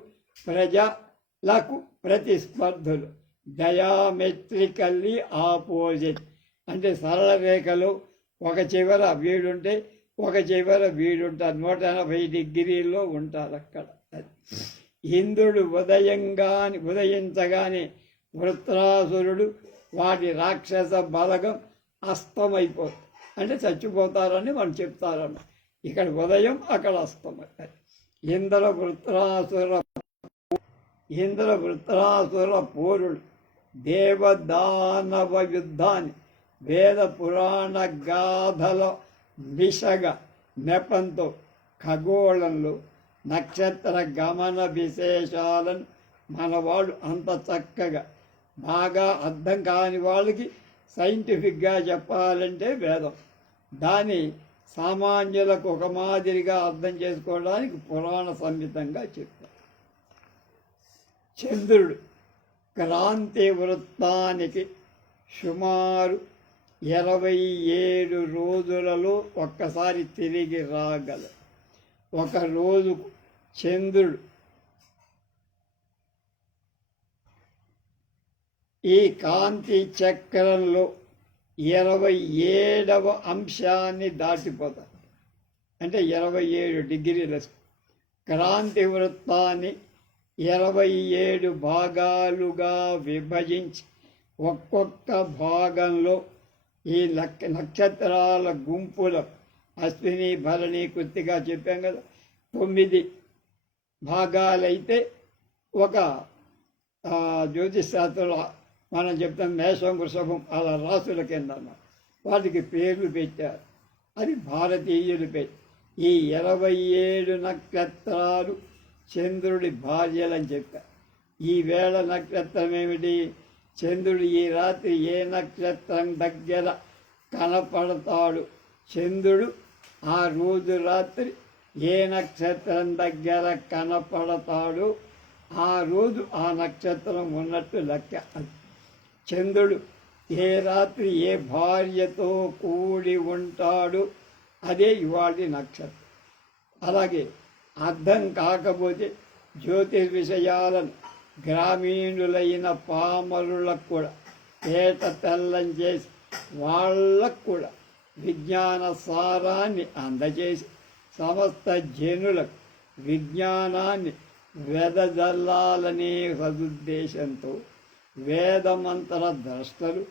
ప్రజలకు ప్రతిస్పర్ధులు, డయామెట్రికల్లీ ఆపోజిట్. అంటే సరళ రేఖలో ఒక చివర వీడుంటే ఒక చివర వీడుంటారు, 180 డిగ్రీల్లో ఉంటారు అక్కడ. ఇంద్రుడు ఉదయించగానే వృత్రాసురుడు వాడి రాక్షస బలగం అస్తమైపోతుంది. అంటే చచ్చిపోతారని వాళ్ళు చెప్తారన్న. ఇక్కడ ఉదయం అక్కడ అస్తమవుతాయి. ఇంద్ర వృత్రాసుర పోరుడు దేవదానవ యుద్ధాన్ని వేద పురాణ గాథల విషగ నెపంతో ఖగోళంలో నక్షత్ర గమన విశేషాలను మనవాళ్ళు అంత చక్కగా బాగా అర్థం కాని వాళ్ళకి సైంటిఫిక్గా చెప్పాలంటే వేదం, దాన్ని సామాన్యులకు ఒక మాదిరిగా అర్థం చేసుకోవడానికి పురాణ సంహితంగా చెప్పారు. చంద్రుడు క్రాంతి వృత్తానికి సుమారు 27 రోజులలో ఒక్కసారి తిరిగి రాగలరు. ఒక రోజుకు చంద్రుడు ఈ కాంతి చక్రంలో 27వ అంశాన్ని దాటిపోతారు. అంటే 27 డిగ్రీల క్రాంతి వృత్తాన్ని 27 భాగాలుగా విభజించి ఒక్కొక్క భాగంలో ఈ నక్షత్రాల గుంపుల అశ్విని భరణి కృత్తిగా చెప్పాం కదా, 9 భాగాలైతే ఒక జ్యోతిష్ శాస్త్రంలో మనం చెప్తాం మేషం వృషభం అలా రాసుల కింద వాటికి పేర్లు పెట్టారు. అది భారతీయులు పెట్టి ఈ 27 నక్షత్రాలు చంద్రుడి భార్యలని చెప్పారు. ఈ వేళ నక్షత్రం ఏమిటి? చంద్రుడు ఈ రాత్రి ఏ నక్షత్రం దగ్గర కనపడతాడు, చంద్రుడు ఆ రోజు రాత్రి ఏ నక్షత్రం దగ్గర కనపడతాడు, ఆ రోజు ఆ నక్షత్రం ఉన్నట్టు లెక్క. చంద్రుడు ఏ రాత్రి ఏ భార్యతో కూడి ఉంటాడు, అదే ఇవాళ నక్షత్రం. అలాగే అర్థం కాకపోతే జ్యోతిర్విషయాలను గ్రామీణులైన పామరులకు కూడా తేట తెల్లం చేసి వాళ్ళకు కూడా విజ్ఞాన సారాన్ని అందజేసి సమస్త జనులకు విజ్ఞానాన్ని వెదజల్లాలనే సదుద్దేశంతో వేదమంత్ర ద్రష్టలు,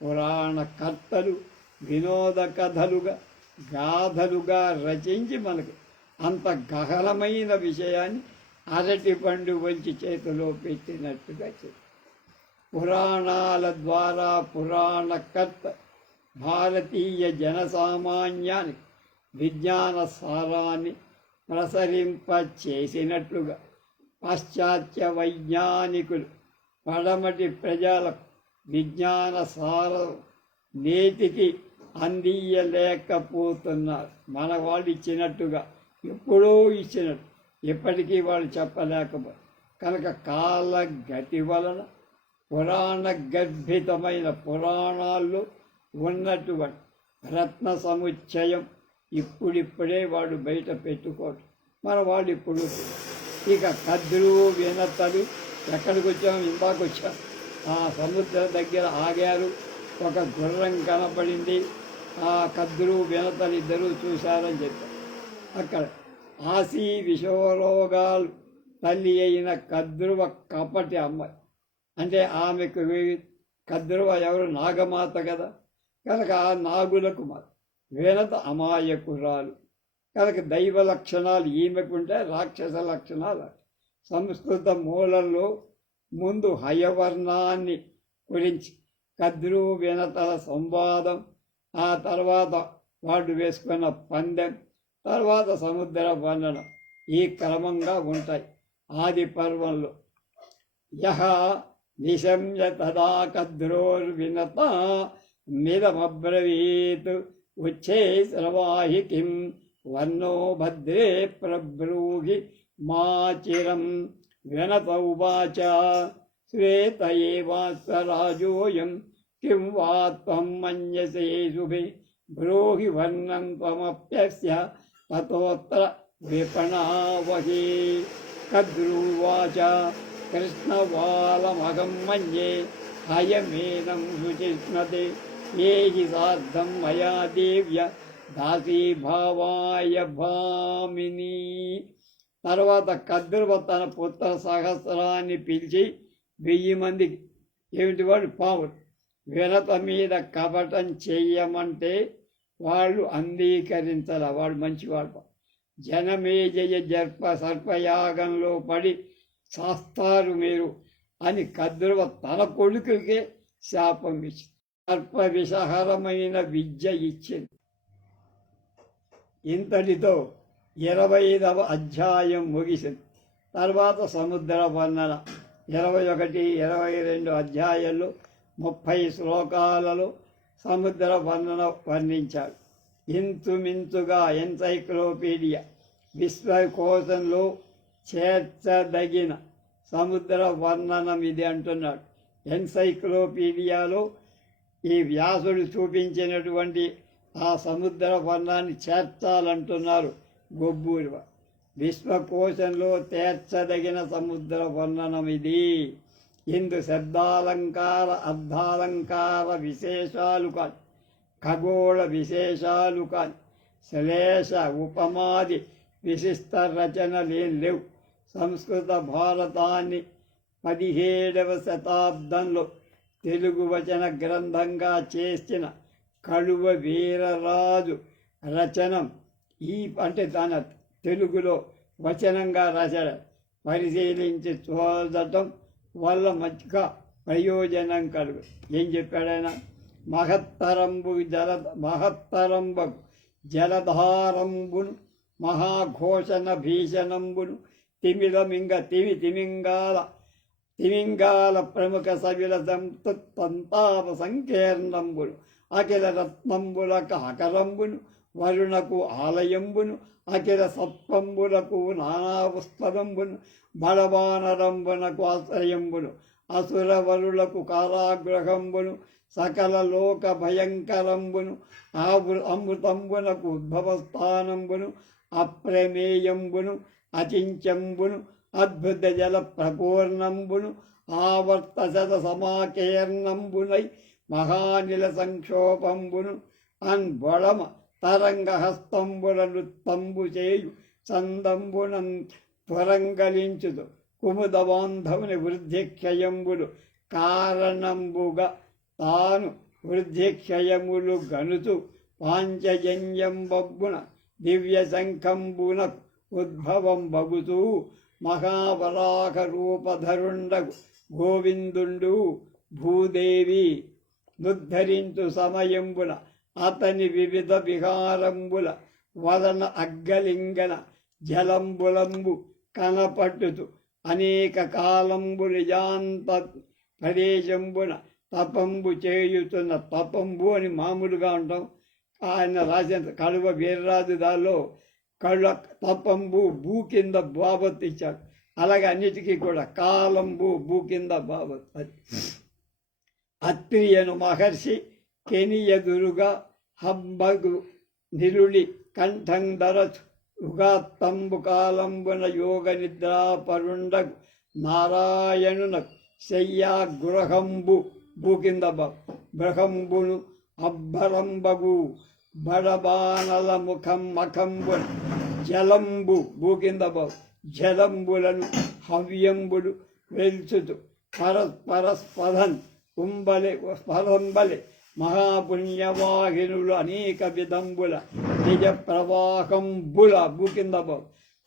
పురాణకర్తలు వినోద కథలుగా గాథలుగా రచించి మనకు అంత గహనమైన విషయాన్ని అరటి పండు వంచి చేతిలో పెట్టినట్టుగా చెప్పి పురాణాల ద్వారా పురాణకర్త భారతీయ జనసామాన్యానికి విజ్ఞాన సారాన్ని ప్రసరింపచేసినట్లుగా పాశ్చాత్య వైజ్ఞానికులు పడమటి ప్రజలకు విజ్ఞాన సారం నేటికి అందియలేకపోతున్నారు. మన వాళ్ళు ఇచ్చినట్టుగా ఎప్పుడో ఇచ్చినట్టు ఇప్పటికీ వాళ్ళు చెప్పలేకపోయారు. కనుక కాలగతి వలన పురాణ గర్భితమైన పురాణాల్లో ఉన్నటువంటి రత్న సముచ్చయం ఇప్పుడిప్పుడే వాడు బయట పెట్టుకోవటం మన వాళ్ళు ఇప్పుడు. ఇక కద్దులు వినతలు ఎక్కడికి వచ్చాము? ఇందాక వచ్చాం, ఆ సముద్రం దగ్గర ఆగారు, ఒక గుర్రం కనపడింది, ఆ కద్దులు వినతలు ఇద్దరూ చూశారని చెప్పారు. అక్కడ ఆసి విషరోగాలు తల్లి అయిన కద్రువ కపటి అమ్మాయి. అంటే ఆమెకు కద్రువ ఎవరు? నాగమాత కదా, కనుక ఆ నాగులకు వినత అమాయకురాలు కనుక దైవ లక్షణాలు ఈమెకుంటే రాక్షస లక్షణాలు. సంస్కృత మూలంలో ముందు హయవర్ణాన్ని గురించి కద్రు వినతల సంవాదం, ఆ తర్వాత వాడు వేసుకున్న పందెం, తర్వాత సముద్ర వర్ణనం ఈ క్రమంగా ఉంటాయి. ఆది పర్వంలో యహ నిశమ్య తదా కద్రోర్వినత మిదమబ్రవీత్ ఉచ్చే శ్రవాహి కిం వర్ణో భద్రే ప్రబ్రూహి మాచిరం వినత ఉవాచ శ్వేత ఏవాస్వరాజోయం కిం వా త్వం మన్యసే శుభే బ్రూహి వర్ణం త్వమప్యస్య తతోత్ర విపణావహి. కద్రువాచ కృష్ణవాలమగం మన్యే హయమేనం శుచిష్ణతే ఏ హి సార్థం మయా దేవ్య దాసీభావాయ భామిని. తర్వాత కద్రువ తన పుత్ర సహస్రాన్ని పిలిచి 1000 మందికి, ఏమిటి వాడు పావులు, వినత మీద కపటం చెయ్యమంటే వాళ్ళు అంగీకరించాల. వాడు మంచివాడు. జనమేజయ సర్పయాగంలో పడి శాస్తారు మీరు అని కద్రువ తన కొడుకుకే శాపం ఇచ్చింది. సర్ప విషహరమైన విద్య ఇచ్చింది. ఇంతటితో 25వ అధ్యాయం ముగిసింది. తర్వాత సముద్ర వర్ణన 21, 22 అధ్యాయాలు 30 శ్లోకాలలో సముద్ర వర్ణన వర్ణించాడు. ఇంచుమించుగా ఎన్సైక్లోపీడియా విశ్వకోశంలో చేర్చదగిన సముద్ర వర్ణనం ఇది అంటున్నాడు. ఎన్సైక్లోపీడియాలో ఈ వ్యాసుడు చూపించినటువంటి ఆ సముద్ర వర్ణాన్ని చేర్చాలంటున్నారు గొబ్బూరు. విశ్వకోశంలో చేర్చదగిన సముద్ర వర్ణనం ఇది. ఇందు శబ్దాలంకార అర్థాలంకార విశేషాలు కాదు, ఖగోళ విశేషాలు కాదు, శ్లేష ఉపమాది విశిష్ట రచనలేం లేవు. సంస్కృత భారతాన్ని 17వ శతాబ్దంలో తెలుగు వచన గ్రంథంగా చేసిన కళువ వీరరాజు రచనం ఈ అంటే తన తెలుగులో వచనంగా రాశాడు. పరిశీలించి చూడటం వల్ల మంచిగా ప్రయోజనం కలుగు. ఏం చెప్పాడైనా? మహత్తరంబు జలధారంబును మహాఘోషణ భీషణంబును తిమింగాల ప్రముఖ సవిల సంతాప సంకీర్ణంబును అఖిల రత్నంబులకు అకరంబును వరుణకు ఆలయంబును అఖిల సత్వంబులకు నానాపుస్తకంబును బలవానరంబునకు ఆశ్రయంబును అసురవరులకు కారాగృహంబును సకల లోక భయంకరంబును అమృతంబునకు ఉద్భవస్థానంబును అప్రమేయంబును అచించంబును అద్భుత జల ప్రపూర్ణంబును ఆవర్త శత సమాకీర్ణంబునై మహానిల సంక్షోభంబును అన్బొళమ తరంగహస్తంబుల నృత్తంబు చేయు చందంబునం త్వరంగలించుదు కుముదబాంధవుని వృద్ధిక్షయంబులు కారణంబుగా తాను వృద్ధిక్షయములు గనుతు పాంచజన్యంబబ్బున దివ్య శంఖంబునకు ఉద్భవం బగుతూ మహావరాహ రూపధరుండగు గోవిందుండు భూదేవి నుద్ధరించు సమయంబున అతని వివిధ విహారంబుల వలన అగ్గలింగన జలంబులంబు కనపట్టుతు అనేక కాలంబు నిజాంత ప్రదేశంబున తపంబు చేయుతున్న తపంబు అని మామూలుగా ఉంటాం. ఆయన రాసిన కళువ వీర్రాజు దానిలో కళ్ళ తపంబు భూ కింద బాబత్ ఇచ్చాడు. అలాగే అన్నిటికీ కూడా కాలంబు భూ కింద బాబత్. అది అత్రియను మహర్షి కెనియదురుగా హబ్బగు నిరుళి కంఠం ధరచు ఉగాత్తంబు కాలంబున యోగ నిద్రాపరుండగు నారాయణునకు శయ్యా గృహంబు భూ కింద బృహంబును అబ్బరంబగు బడబానల ముఖం మఖంబు జలంబు భూకింద జలంబులను హవ్యంబుడు వెల్చుతు పరస్పరస్పదన్ స్పదంబలి మహాపుణ్యవాహినులు అనేక విధంబుల నిజ ప్రవాహంబుల భూకింద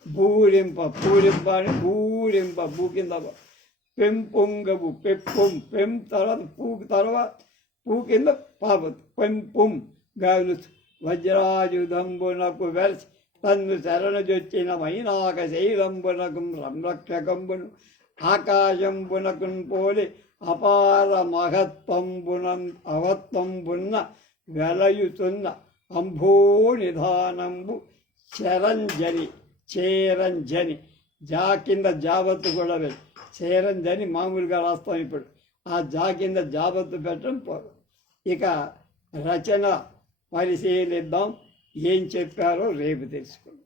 బూరింప పూరింప అని బూరింప భూకింద పెంపొంగవు పెప్పుం పెం తర్వాత పూ కింద పాపతు పెంపుం గాలు వజ్రాయుధంబునకు వెలిసి తన్ను శరణజొచ్చిన మైనాక శైలంబునకు సంరక్షకంబును ఆకాశంబునకున్ పోలి అపార అవత్వంబున్న వెలయుతున్న అంభోనిధానంబు చేరంజని జా కింద జాబత్తు కూడా వెళ్ళి చేరంజని మామూలుగా రాస్తాం ఇప్పుడు. ఆ జా కింద జాబత్తు పెట్టడం ఇక రచన పరిశీలిద్దాం. ఏం చెప్పారో రేపు తెలుసుకుందాం.